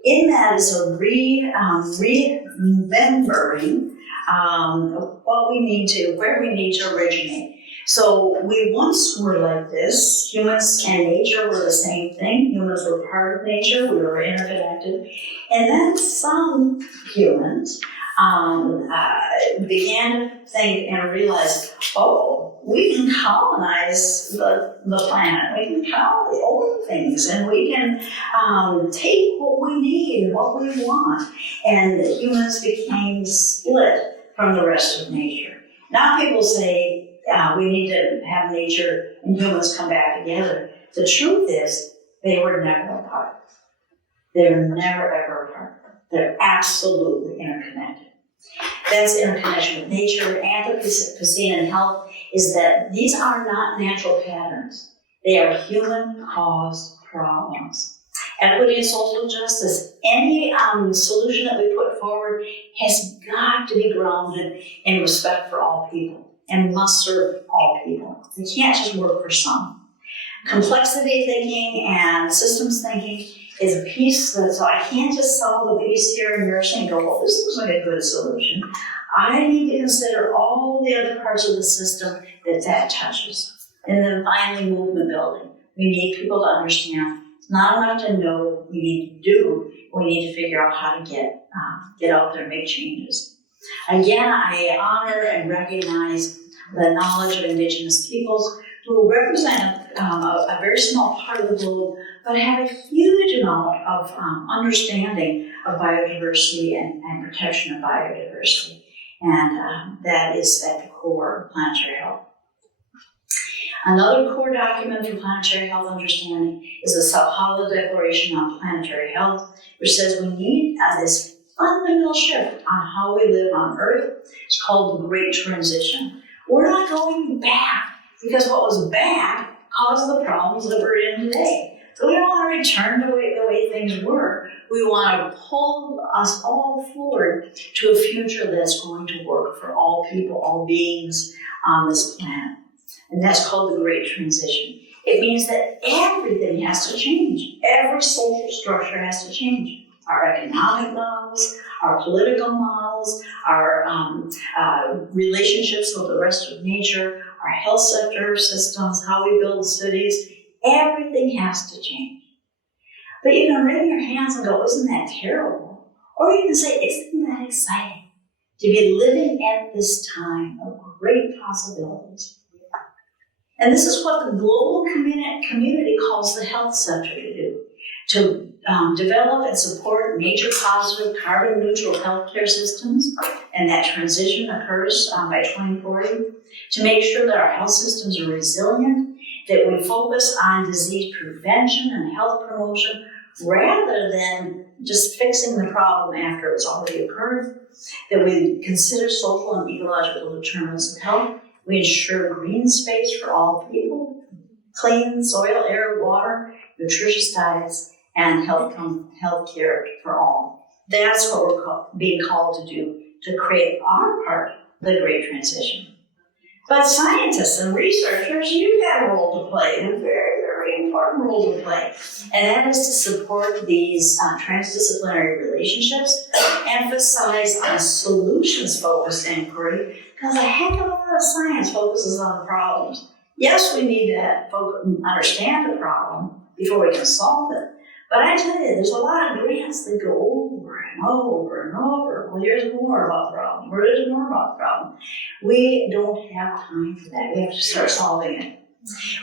In that is a remembering what we need to, where we need to originate. So we once were like this. Humans and nature were the same thing. Humans were part of nature. We were interconnected. And then some humans began to think and realize, oh, we can colonize the planet, we can own things, and we can take what we need, what we want. And the humans became split from the rest of nature. Now people say we need to have nature and humans come back together. The truth is, they were never apart. They're never ever apart. They're absolutely interconnected. That's interconnection with nature. Anthropocene and health is that these are not natural patterns. They are human-caused problems. Equity and social justice, any solution that we put forward has got to be grounded in respect for all people and must serve all people. It can't just work for some. Complexity thinking and systems thinking is a piece so I can't just solve a piece here and nursing and go, well, this looks like a good solution. I need to consider all the other parts of the system that touches. And then finally, movement building. We need people to understand it's not enough to know, we need to do. We need to figure out how to get out there and make changes. Again, I honor and recognize the knowledge of Indigenous peoples who represent a very small part of the globe, but have a huge amount of understanding of biodiversity and protection of biodiversity. And that is at the core of planetary health. Another core document for planetary health understanding is the Sao Paulo Declaration on Planetary Health, which says we need this fundamental shift on how we live on Earth. It's called the Great Transition. We're not going back, because what was bad caused the problems that we're in today. So we don't want to return to the way things were. We want to pull us all forward to a future that's going to work for all people, all beings on this planet. And that's called the Great Transition. It means that everything has to change. Every social structure has to change. Our economic models, our political models, our relationships with the rest of nature, our health sector systems, how we build cities, everything has to change. But you can wring your hands and go, isn't that terrible? Or you can say, isn't that exciting to be living at this time of great possibilities? And this is what the global community calls the health sector to do, to develop and support major positive carbon neutral healthcare systems, and that transition occurs by 2040, to make sure that our health systems are resilient, that we focus on disease prevention and health promotion rather than just fixing the problem after it's already occurred, that we consider social and ecological determinants of health, we ensure green space for all people, clean soil, air, water, nutritious diets, and health care for all. That's what we're being called to do, to create our part of the Great Transition. But scientists and researchers, you've got a role to play, and a very, very important role to play. And that is to support these transdisciplinary relationships, emphasize on solutions-focused inquiry, because a heck of a lot of science focuses on the problems. Yes, we need to understand the problem before we can solve it. But I tell you, there's a lot of grants that go over and over and over. Well, here's more about the problem. Here's more about the problem. We don't have time for that. We have to start solving it.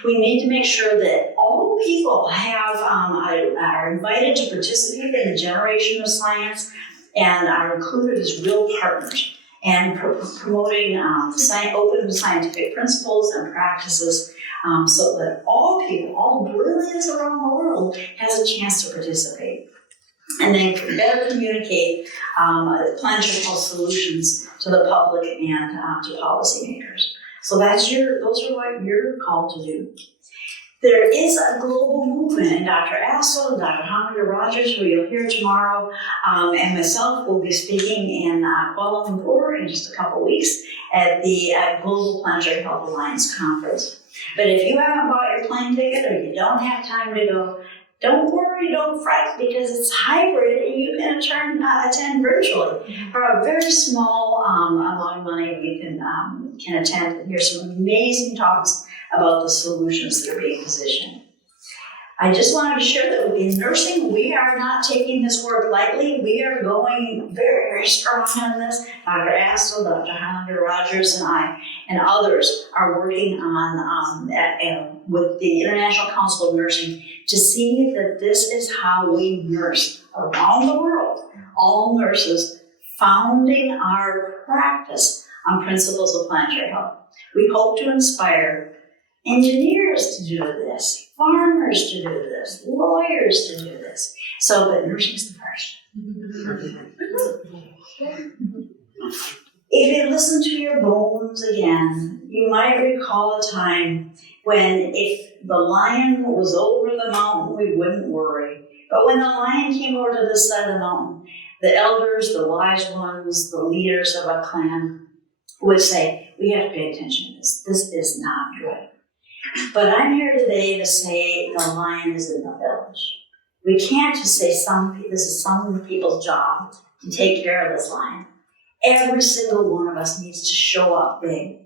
We need to make sure that all people are invited to participate in the generation of science and are included as real partners, and promoting open scientific principles and practices so that all people, all brilliance around the world, has a chance to participate. And then better communicate planetary health solutions to the public and to policymakers. So those are what you're called to do. There is a global movement, and Dr. Astle and Dr. Hamida Rogers, who you'll hear tomorrow, and myself will be speaking in Kuala Lumpur in just a couple weeks at the Global Planetary Health Alliance Conference. But if you haven't bought your plane ticket or you don't have time to go, don't worry, don't fret, because it's hybrid and you can attend virtually. For a very small amount of money, you can attend and hear some amazing talks about the solutions that are being positioned. I just wanted to share that in nursing, we are not taking this work lightly. We are going very, very strong on this. Dr. Astle, Dr. Highlander Rogers, and I, and others are working on with the International Council of Nursing to see that this is how we nurse around the world. All nurses founding our practice on principles of planetary health. We hope to inspire engineers to do this, farmers to do this, lawyers to do this. So, but nursing's the first. If you listen to your bones again, you might recall a time when if the lion was over the mountain, we wouldn't worry. But when the lion came over to this side of the mountain, the elders, the wise ones, the leaders of a clan would say, we have to pay attention to this. This is not good. But I'm here today to say the lion is in the village. We can't just say this is some people's job to take care of this lion. Every single one of us needs to show up big.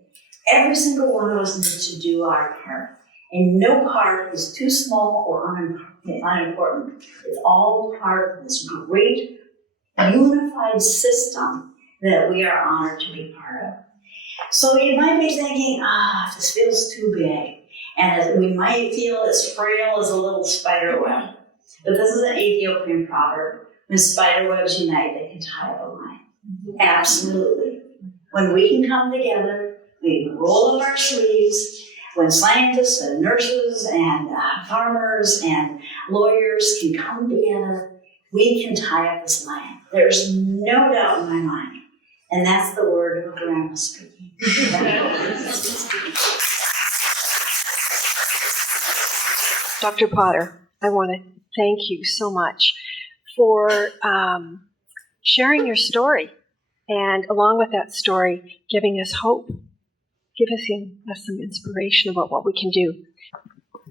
Every single one of us needs to do our part. And no part is too small or unimportant. It's all part of this great unified system that we are honored to be part of. So you might be thinking, this feels too big. And we might feel as frail as a little spider web. But this is an Ethiopian proverb. When spider webs unite, they can tie up a line. Absolutely. When we can come together, we can roll up our sleeves. When scientists and nurses and farmers and lawyers can come together, we can tie up this line. There's no doubt in my mind. And that's the word of Grandma speaking. Dr. Potter, I want to thank you so much for sharing your story, and along with that story, giving us hope, giving us some inspiration about what we can do.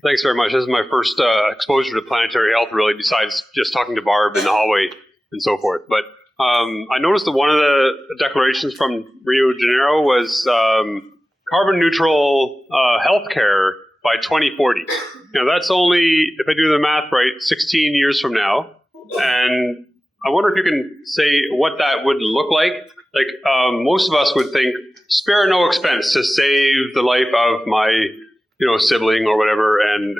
Thanks very much. This is my first exposure to planetary health, really, besides just talking to Barb in the hallway and so forth. But I noticed that one of the declarations from Rio de Janeiro was carbon neutral healthcare by 2040. That's only, if I do the math right, 16 years from now. And I wonder if you can say what that would look like. Like, most of us would think, spare no expense to save the life of my, sibling or whatever, and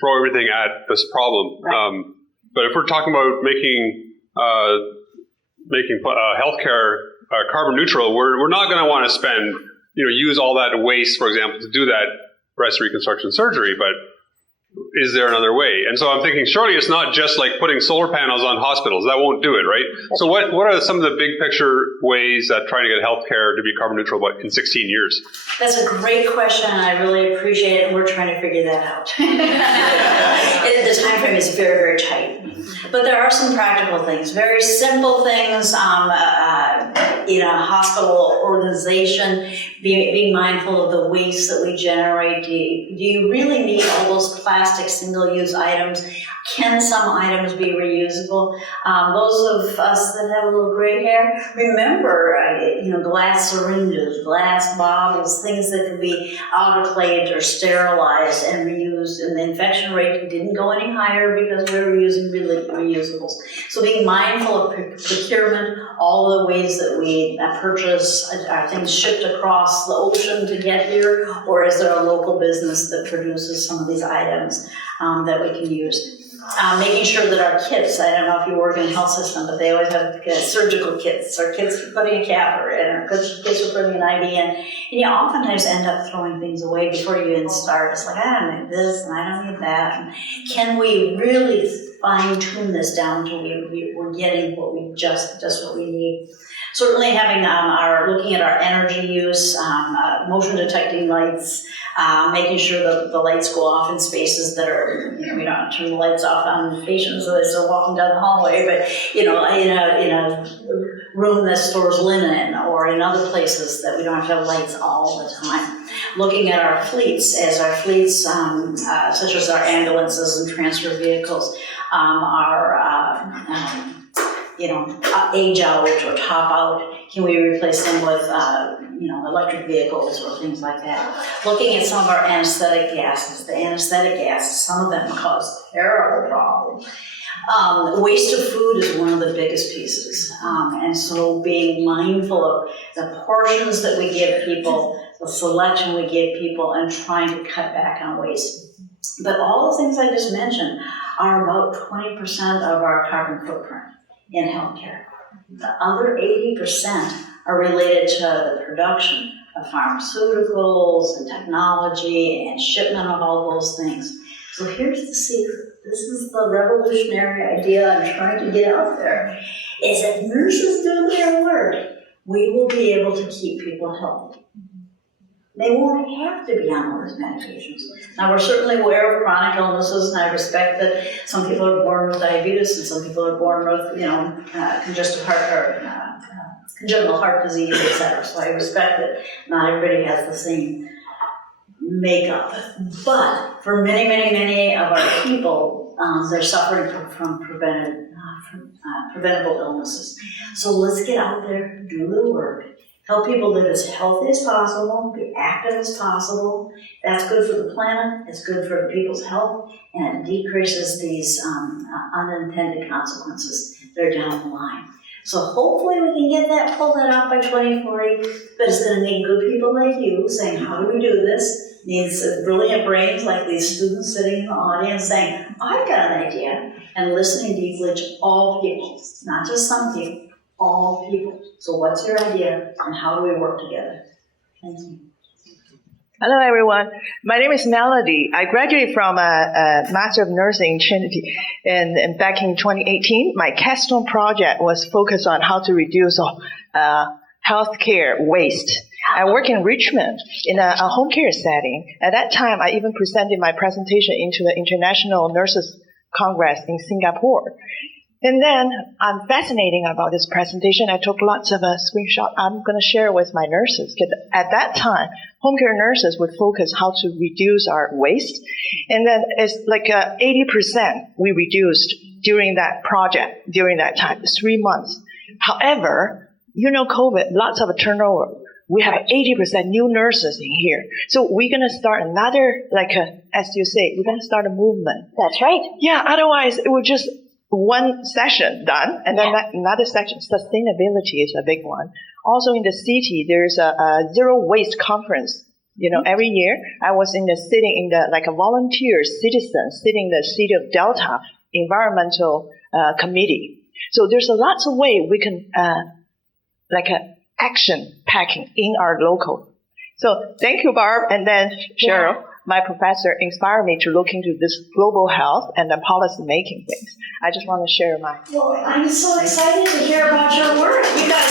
throw everything at this problem. Right. But if we're talking about making healthcare carbon neutral, we're not going to want to spend, use all that waste, for example, to do that breast reconstruction surgery, but is there another way? And so I'm thinking, surely it's not just like putting solar panels on hospitals. That won't do it, right? So what are some of the big picture ways that trying to get healthcare to be carbon neutral in 16 years? That's a great question, and I really appreciate it, and we're trying to figure that out. The time frame is very, very tight. But there are some practical things, very simple things, in a hospital organization, being mindful of the waste that we generate. Do you really need all those plastic single-use items? Can some items be reusable? Those of us that have a little gray hair, remember, glass syringes, glass bottles, things that can be autoclaved or sterilized and reused. And the infection rate didn't go any higher because we were using reusables. So being mindful of procurement, all the ways that we purchase, are things shipped across the ocean to get here, or is there a local business that produces some of these items that we can use? Making sure that our kits, I don't know if you work in a health system, but they always have surgical kits, or kits for putting a catheter in, or kits for putting an IV in. And you oftentimes end up throwing things away before you even start. It's like, I don't need this, and I don't need that. And can we really fine-tune this down until we're getting what we just what we need? Certainly having looking at our energy use, motion detecting lights, making sure that the lights go off in spaces that are, we don't turn the lights off on patients as they're walking down the hallway, but, in a room that stores linen, or in other places that we don't have to have lights all the time. Looking at our fleets, such as our ambulances and transfer vehicles, age out or top out, can we replace them with, electric vehicles or things like that. Looking at some of our anesthetic gases, the anesthetic gases, some of them cause terrible problems. Waste of food is one of the biggest pieces. And so being mindful of the portions that we give people, the selection we give people, and trying to cut back on waste. But all the things I just mentioned are about 20% of our carbon footprint in healthcare. The other 80% are related to the production of pharmaceuticals and technology and shipment of all those things. So here's the secret. This is the revolutionary idea I'm trying to get out there, is that nurses do their work, we will be able to keep people healthy. They won't have to be on all those medications. Now, we're certainly aware of chronic illnesses, and I respect that some people are born with diabetes and some people are born with, congestive heart or congenital heart disease, etc. So I respect that not everybody has the same makeup. But for many, many, many of our people, they're suffering from preventable illnesses. So let's get out there, do the work, help people live as healthy as possible, be active as possible. That's good for the planet, it's good for the people's health, and it decreases these unintended consequences that are down the line. So hopefully we can pull that off by 2040, but it's going to need good people like you saying, how do we do this? Needs brilliant brains like these students sitting in the audience saying, I've got an idea, and listening deeply to all people, not just some people, all people. So what's your idea, and how do we work together? Thank you. Hello, everyone. My name is Melody. I graduated from a Master of Nursing in Trinity. And back in 2018, my capstone project was focused on how to reduce healthcare waste. I work in Richmond in a home care setting. At that time, I even presented my presentation into the International Nurses Congress in Singapore. And then I'm fascinating about this presentation. I took lots of screenshots. I'm going to share with my nurses. Because at that time, home care nurses would focus how to reduce our waste. And then it's like 80% we reduced during that project, during that time, 3 months. However, COVID, lots of turnover. We have 80% new nurses in here. So we're going to start another, as you say, we're going to start a movement. That's right. Yeah, otherwise it would just one session done, and then another section. Sustainability is a big one. Also in the city, there's a zero waste conference. Every year I was sitting in the a volunteer citizen sitting in the city of Delta environmental committee. So there's lots of way we can action packing in our local. So thank you, Barb, and then Sheryl. My professor inspired me to look into this global health and the policy making things. I just want to share my. Well, I'm so excited to hear about your work. You guys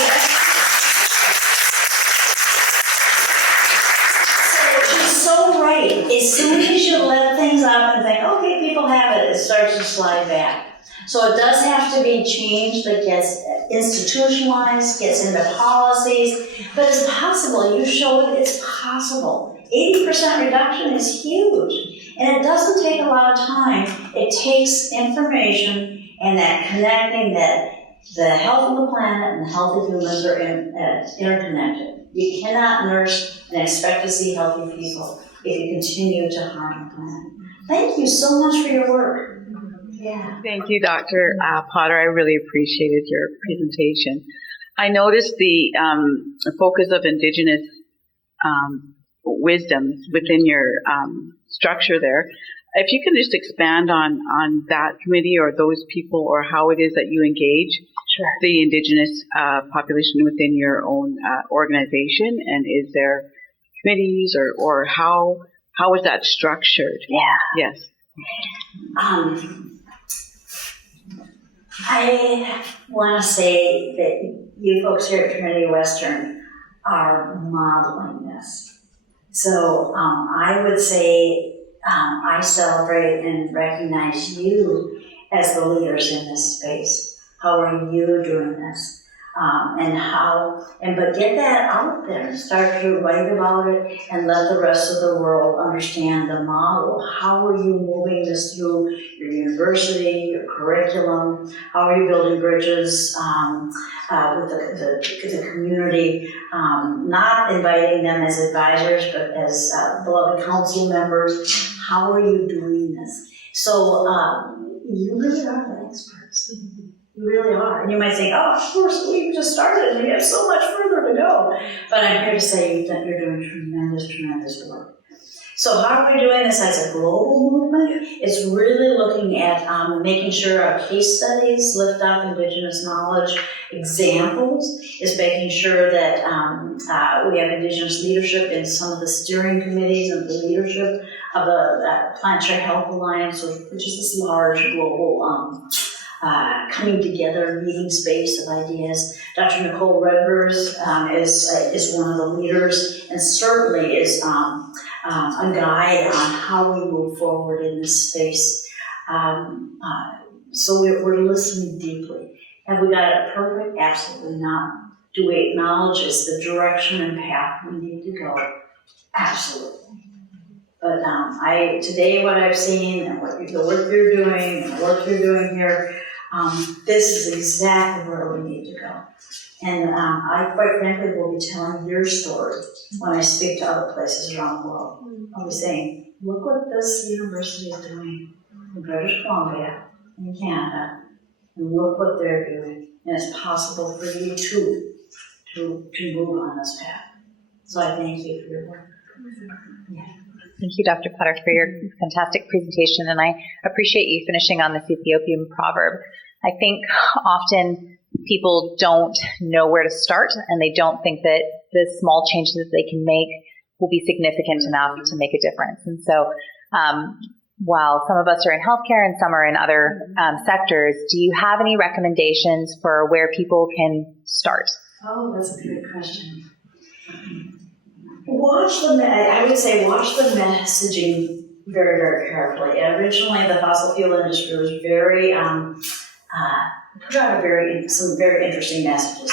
she's so right. As soon as you let things up and think, okay, people have it, it starts to slide back. So it does have to be changed that gets institutionalized, gets into policies, but it's possible. You showed it's possible. 80% reduction is huge, and it doesn't take a lot of time. It takes information and that connecting that the health of the planet and the health of humans are interconnected. You cannot nurse and expect to see healthy people if you continue to harm the planet. Thank you so much for your work. Yeah. Thank you, Dr. Potter. I really appreciated your presentation. I noticed the focus of Indigenous wisdoms within your structure there. If you can just expand on that committee or those people or how it is that you engage the Indigenous population within your own organization, and is there committees or how is that structured? Yeah. Yes. I want to say that you folks here at Trinity Western are modeling this. So I would say I celebrate and recognize you as the leaders in this space. How are you doing this? But get that out there. Start to write about it and let the rest of the world understand the model. How are you moving this through your university, your curriculum? How are you building bridges with the community, not inviting them as advisors, but as beloved council members. How are you doing this? So you really are the experts. You really are. And you might think, oh, of course, we just started and we have so much further to go. But I'm here to say that you're doing tremendous, tremendous work. So how are we doing this as a global movement? It's really looking at making sure our case studies lift up Indigenous knowledge examples, is making sure that we have Indigenous leadership in some of the steering committees and the leadership of the Planetary Health Alliance, which is this large global coming together meeting space of ideas. Dr. Nicole Redvers is one of the leaders and certainly is a guide on how we move forward in this space. So we're listening deeply. Have we got it perfect? Absolutely not. Do we acknowledge it's the direction and path we need to go? Absolutely. But today what I've seen and the work you're doing and the work you're doing here, this is exactly where we need to go. And I quite frankly will be telling your story when I speak to other places around the world. I'll be saying, look what this university is doing in British Columbia, in Canada, and look what they're doing. And it's possible for you too to move on this path. So I thank you for your work. Yeah. Thank you, Dr. Potter, for your fantastic presentation, and I appreciate you finishing on this Ethiopian proverb. I think often people don't know where to start, and they don't think that the small changes that they can make will be significant enough to make a difference. And so while some of us are in healthcare and some are in other sectors, do you have any recommendations for where people can start? Oh, that's a good question. I would say watch the messaging very, very carefully. Originally, the fossil fuel industry was very, put out some very interesting messages.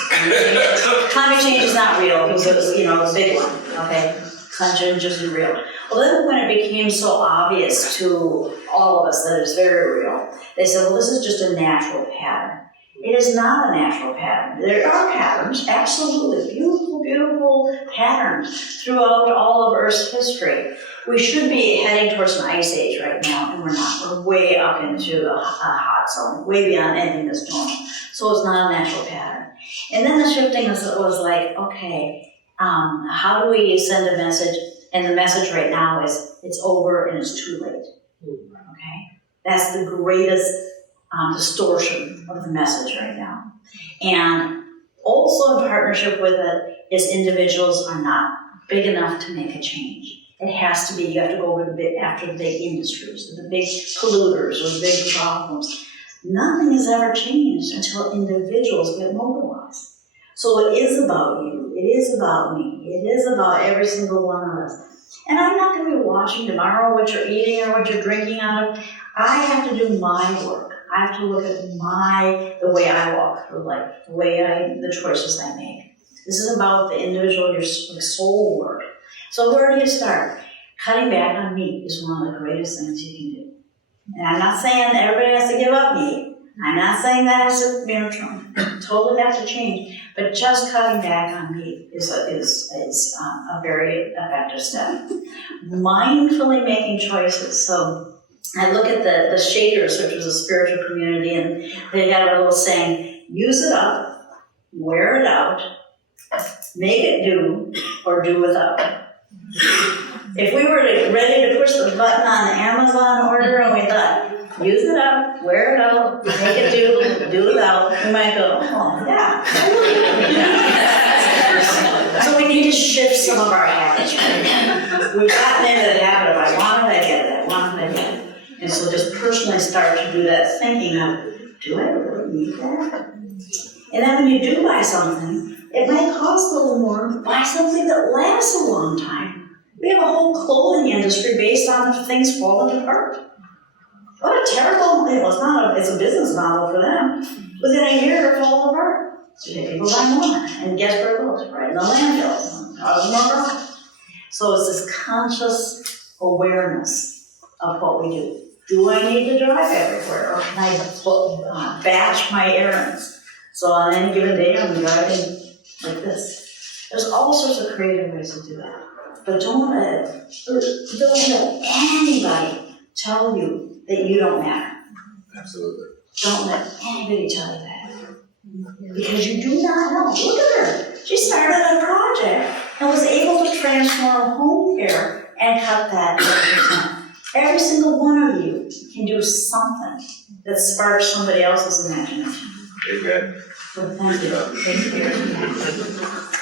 Climate change is not real because it was, a big one, okay? Climate change isn't real. Well, then when it became so obvious to all of us that it's very real, they said, well, this is just a natural pattern. It is not a natural pattern. There are patterns, absolutely beautiful, beautiful patterns throughout all of Earth's history. We should be heading towards an ice age right now, and we're not. We're way up into a hot zone, way beyond anything that's normal. So it's not a natural pattern. And then the shifting was like, okay, how do we send a message? And the message right now is it's over and it's too late. Okay, that's the greatest distortion of the message right now. And also in partnership with it is individuals are not big enough to make a change. It has to be, you have to go after the big industries, the big polluters, or the big problems. Nothing has ever changed until individuals get mobilized. So it is about you, it is about me, it is about every single one of us. And I'm not going to be watching tomorrow what you're eating or what you're drinking out of. I have to do my work. I have to look at the way I walk through life, the choices I make. This is about the individual, your soul work. So where do you start? Cutting back on meat is one of the greatest things you can do. And I'm not saying that everybody has to give up meat. I'm not saying that has to, totally have to change. But just cutting back on meat is a very effective step. Mindfully making choices. So I look at the Shakers, which was a spiritual community, and they had a little saying, use it up, wear it out, make it do, or do without. If we were ready to push the button on the Amazon order and we thought, use it up, wear it out, make it do without, we might go, oh, yeah. So we need to shift some of our habits. We've gotten into the habit of, I want it, I get it, I want it, I get it. And so just personally start to do that thinking of, do I really need that? And then when you do buy something, it might cost a little more, buy something that lasts a long time. We have a whole clothing industry based on things falling apart. What a terrible, it's a business model for them. Within a year, it falls apart. So people buy more, and guess where it goes? Right in the landfill. Causes more problems. So it's this conscious awareness of what we do. Do I need to drive everywhere, or can I batch my errands So on any given day, I'm driving like this. There's all sorts of creative ways to do that. But don't let anybody tell you that you don't matter. Absolutely. Don't let anybody tell you that. Because you do not know. Look at her. She started a project and was able to transform home care and cut that 10%. Every single one of you can do something that sparks somebody else's imagination. Very good. So thank you. Thank you.